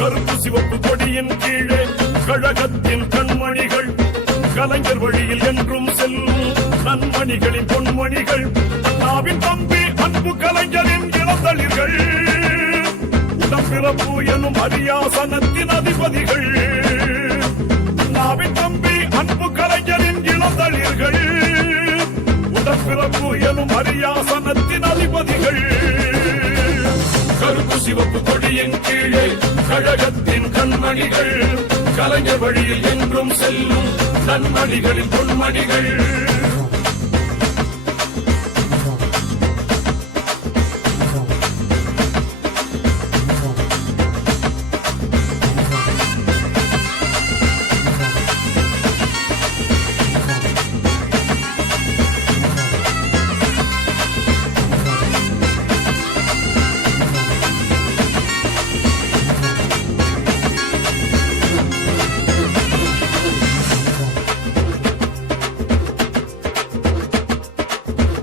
கருப்பு சிவப்பு கொடியின் கீழே கழகத்தின் கண்மணிகள் கலைஞர் வழியில் என்றும் செல்லும் நன்மணிகளின் பொன்மணிகள் அண்ணாவின் தம்பி அன்பு கலைஞரின் இளந்தளிர்கள் உடம்பிறப்பு எனும் அரியாசனத்தின் அதிபதிகள் அண்ணாவின் தம்பி அன்பு கலைஞரின் இளந்தளிர்கள் உடம்பிறப்பு எனும் அரியாசனத்தின் அதிபதிகள் கருப்பு சிவப்பு கொடியின் கீழே கழகத்தின் கண்மணிகள் கலைஞர் வழியில் என்றும் செல்லும் நன்மணிகளின் பொன்மணிகள்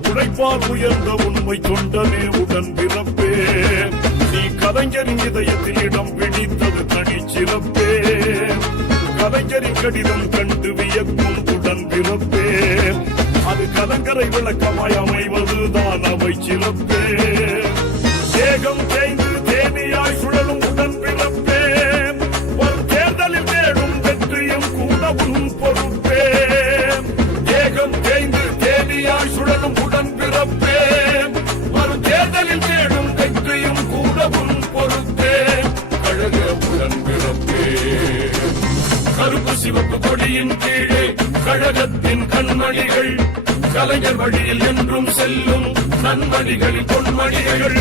உழைப்பால் உயர்ந்த உண்மை தொண்டனே உடன் பிறப்பே நீ கலைஞரின் இதயத்தில் இடம் பிடித்தது தனிச்சிறப்பே கலைஞரின் கடிதம் கண்டு வியக்கும் உடன் பிறப்பே அது கலங்கரை விளக்கமாய் அமைவதுதான் அவை சிறப்பே தேகம் தேய்ந்து தேனியாய் சுழலும் உடன் பிறப்பே ஒரு தேர்தலில் தேடும் வெற்றியும் கூட உன் பொறுப்பே தேகம் தேய்ந்து தேனியாய் சுழலும் உடன் பிறப்பே ஒரு தேர்தலில் தேடும் வெற்றியும் கூட உன் பொறுப்பே கழக உடன் பிறப்பே கருப்பு சிவப்பு கொடியின் கீழே கழகத்தின் கண்மணிகள் கலைஞர் வழியில் என்றும் செல்லும் நன்மணிகளின் பொன்மணிகள்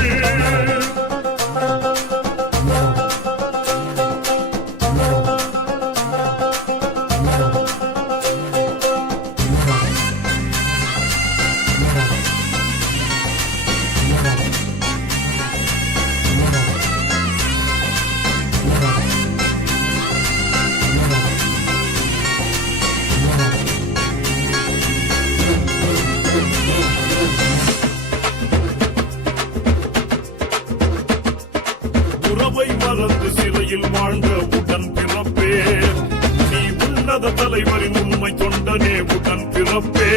உறவை மறந்து சிறையில் வாழ்ந்த உடன் பிறப்பே நீ உன்னத தலைவரின் உண்மை தொண்டனே உடன் பிறப்பே